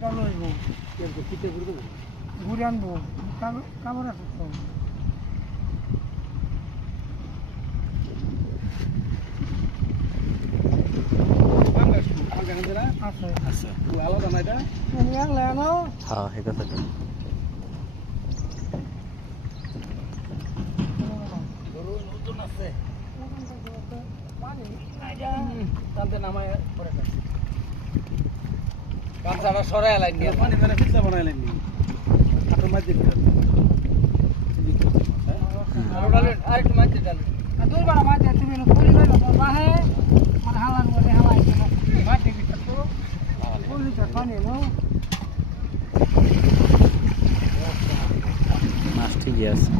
কালো হইব পিঠে ঘুরবে না ঘুরে আনব কালো না আছে। আচ্ছা আলাদা না এটা? তুমি আনলে আনো হ্যাঁ এই কথা আছে। পানি নামায় পরে কামসাটা সরাই লাইন নিয়ে পানি মানে পিঠা বানাইলেন নি হাতের মাঝে দিলেন আরও ডালেন আর একটু মাঝে ডালেন আর দুই বার মাঝে তুমি কলি লইলো তো বাহে মানে হালান করে হালাই মাঝে দিতে তো কলি তো পানি নো মাছ ঠিকই আছে।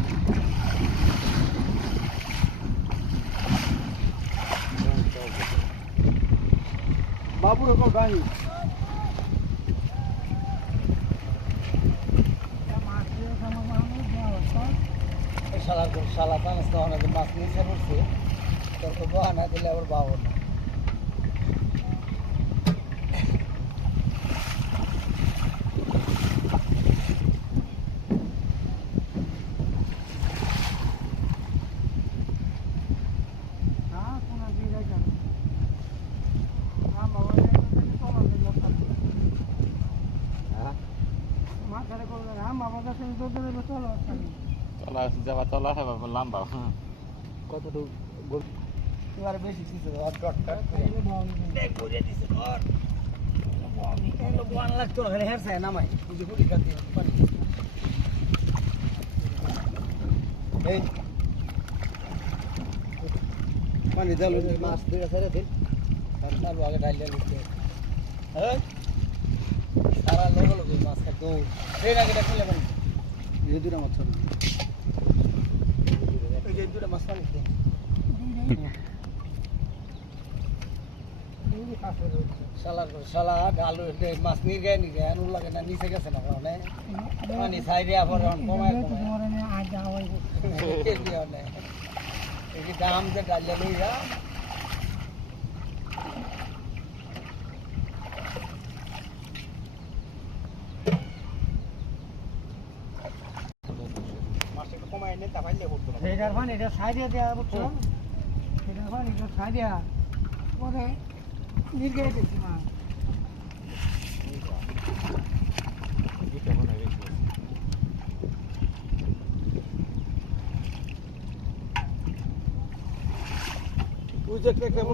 বাবুর কো গাই মাছ দিয়ে খামা মাছ দেওয়া শালা পাঁচ তখন মাছ নিচে পড়ছে। তোর তো বাহানা দিলে আবার বাবু না হ্যাঁ? যাই আম বাবা চলা তলা যাবা তলা হবে লম্বা। হ্যাঁ কতটুকু এবার বেশি কিছু লাগতো হেরছে নামাই বুঝে পুরি কাটতে পানি এই। পানি দাও মাছ দিয়ে ছেড়ে দিন আগে ডাল দিতে হ্যাঁ সারা লোক লোক মাছ না কেটে খুলে পানি। এই দুটা মাছ এই যে দুটা মাছ শালা নিয়ে গায়ে নিয়ে গায়ে লাগে না নিচে গেছে না কারণে পানি সাইডে আবার কমায় কমায়। যে দাম যে ডালিয়া লইয়া মাছ একটু কমায় এনে তা পাইলে হতো না এটার পানি এটা সাইডে দেওয়া বুঝছ এটার পানি এটা সাইডে পরে নির্গাই দিচ্ছি মা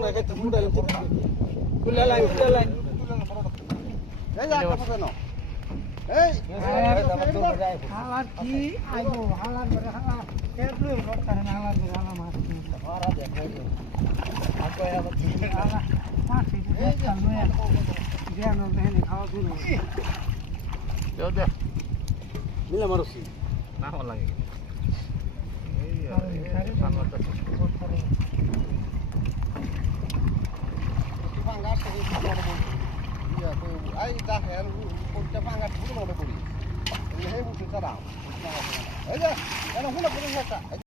nak kata muda lu cek. Kula lain, kula lain. এই যা কথা কেন মিলা মারছি না আমার লাগে। তো আই দা হের কোনটা পাঙ্গাস পুরো মনে করি এই বুঝতে তারা এই যা এনা হুনা পুরো হেটা